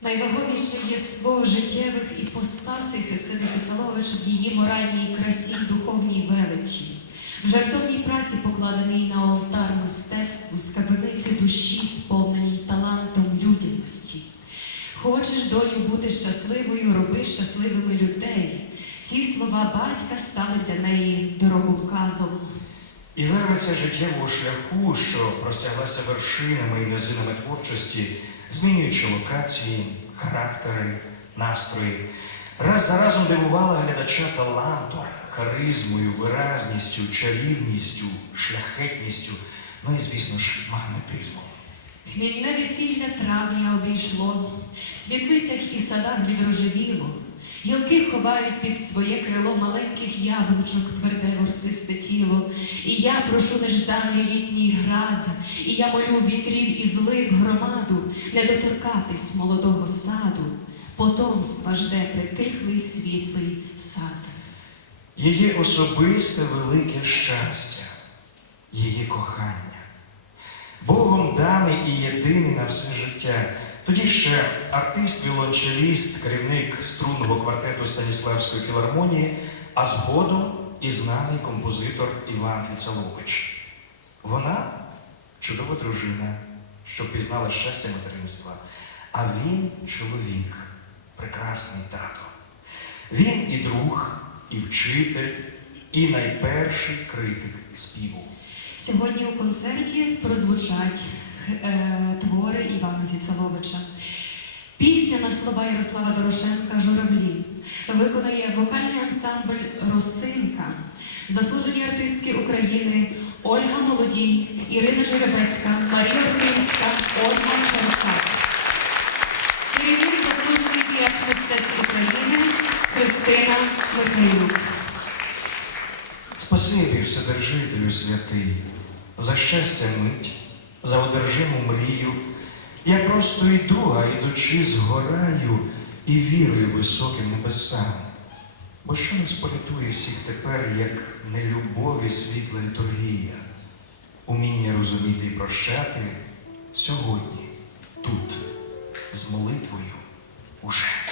Найвагоміше єство життєвих іпостасей Христини Кицалович в її моральній красі, духовній величі, в жартовній праці, покладеній на олтар мистецтву, скарбниці душі, сповненій талантом людяності. Хочеш, долю, бути щасливою, роби щасливими людей. Ці слова батька стануть для неї дороговказом. І вирветься життєвого шляху, що простяглася вершинами і низинами творчості, змінюючи локації, характери, настрої, раз за разом дивувала глядача талантом, харизмою, виразністю, чарівністю, шляхетністю, ну і, звісно ж, магнетизмом. Хмільне весілля травня обійшло, в світлицях і садах відрожевіло, гілки ховають під своє крило маленьких яблучок тверде ворсисте тіло. І я прошу нежданий літній град, і я молю вітрів і злив громаду не доторкатись молодого саду, потомства жде притихлий світлий сад. Її особисте велике щастя, її кохання. Богом даний і єдиний на все життя. Тоді ще артист, віолончеліст, керівник струнного квартету Станіславської філармонії, а згодом і знаний композитор Іван Фіцалович. Вона чудова дружина, що пізнала щастя материнства, а він чоловік, прекрасний тато. Він і друг, і вчитель, і найперший критик співу. Сьогодні у концерті прозвучать е, твори Івана Фіцаловича. Пісня на слова Ярослава Дорошенка Журавлі виконає вокальний ансамбль Росинка, заслужені артистки України Ольга Молодій, Ірина Жеребецька, Марія Рудинська, Ольга Чарасак. Керівник заслужений діяч мистецтв України Христина Михайлюк. Спасибі Вседержителю святий, за щастя мить, за одержиму мрію. Я просто йду, а йдучи згораю і вірую високим небесам. Бо що не спорятує всіх тепер, як нелюбові світла літургія, уміння розуміти і прощати сьогодні, тут, з молитвою уже.